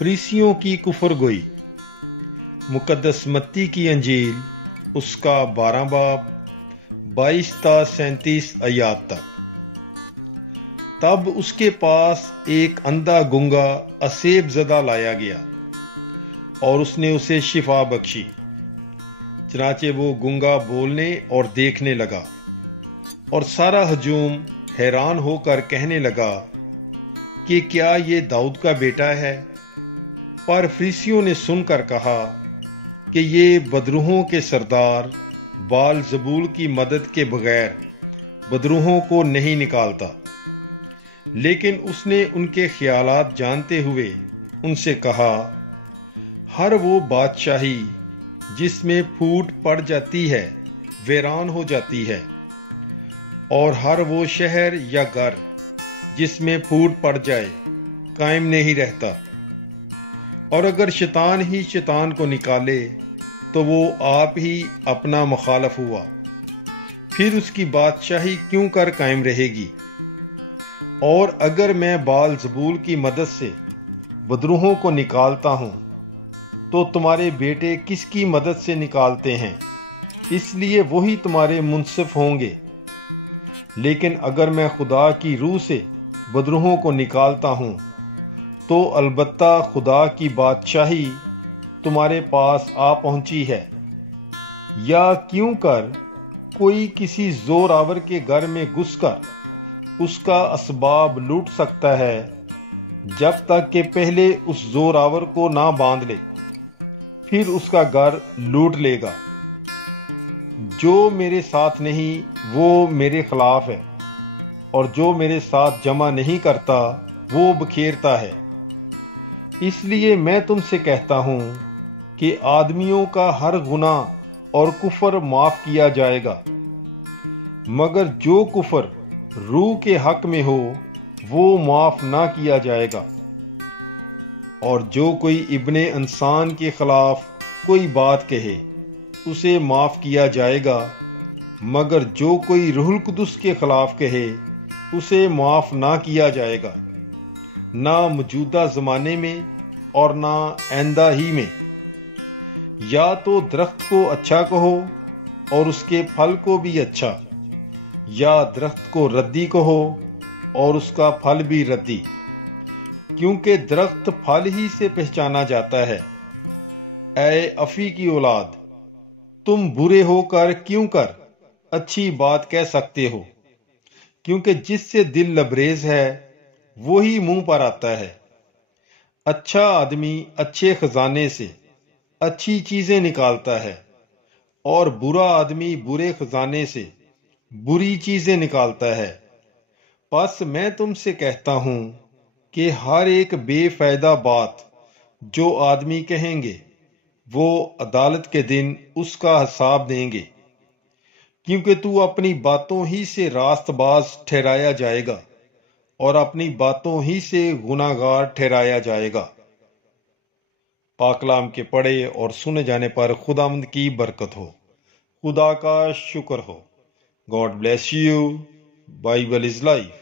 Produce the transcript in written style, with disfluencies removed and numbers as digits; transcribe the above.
फरीसियों की कुफर गोई। मुकद्दस मत्ती की अंजील उसका 12 बाब 22 ता 37 आयात तक। तब उसके पास एक अंधा गूंगा असेब ज़दा लाया गया और उसने उसे शिफा बख्शी। चनाचे वो गूंगा बोलने और देखने लगा और सारा हजूम हैरान होकर कहने लगा कि क्या ये दाऊद का बेटा है। पर फरीसियों ने सुनकर कहा कि ये बदरूहों के सरदार बाल ज़बूल की मदद के बगैर बदरूहों को नहीं निकालता। लेकिन उसने उनके ख्यालात जानते हुए उनसे कहा, हर वो बादशाही जिसमें फूट पड़ जाती है वीरान हो जाती है, और हर वो शहर या घर जिसमें फूट पड़ जाए कायम नहीं रहता। और अगर शैतान ही शैतान को निकाले तो वो आप ही अपना मुखालफ हुआ, फिर उसकी बादशाही क्यों कर कायम रहेगी। और अगर मैं बाल ज़बूल की मदद से बदरूहों को निकालता हूं तो तुम्हारे बेटे किसकी मदद से निकालते हैं, इसलिए वही तुम्हारे मुंसिफ होंगे। लेकिन अगर मैं खुदा की रूह से बदरूहों को निकालता हूं तो अलबत्ता खुदा की बादशाही तुम्हारे पास आ पहुंची है। या क्यों कर कोई किसी जोरावर के घर में घुसकर उसका असबाब लूट सकता है जब तक कि पहले उस जोरावर को ना बांध ले, फिर उसका घर लूट लेगा। जो मेरे साथ नहीं वो मेरे खिलाफ है, और जो मेरे साथ जमा नहीं करता वो बखेरता है। इसलिए मैं तुमसे कहता हूं कि आदमियों का हर गुनाह और कुफर माफ किया जाएगा, मगर जो कुफर रूह के हक में हो वो माफ ना किया जाएगा। और जो कोई इब्ने इंसान के खिलाफ कोई बात कहे उसे माफ किया जाएगा, मगर जो कोई रूहुल कुदुस के खिलाफ कहे उसे माफ ना किया जाएगा, ना मौजूदा जमाने में और ना आइंदा ही में। या तो दरख्त को अच्छा कहो और उसके फल को भी अच्छा, या दरख्त को रद्दी कहो और उसका फल भी रद्दी, क्योंकि दरख्त फल ही से पहचाना जाता है। ऐ अफी की औलाद, तुम बुरे होकर क्यों कर अच्छी बात कह सकते हो, क्योंकि जिससे दिल लबरेज है वही मुंह पर आता है। अच्छा आदमी अच्छे खजाने से अच्छी चीजें निकालता है, और बुरा आदमी बुरे खजाने से बुरी चीजें निकालता है। बस मैं तुमसे कहता हूं कि हर एक बेफायदा बात जो आदमी कहेंगे वो अदालत के दिन उसका हिसाब देंगे, क्योंकि तू अपनी बातों ही से रास्तबाज ठहराया जाएगा और अपनी बातों ही से गुनाहगार ठहराया जाएगा। पाकलाम के पढ़े और सुने जाने पर खुदावंद की बरकत हो, खुदा का शुक्र हो। God bless you. Bible is life.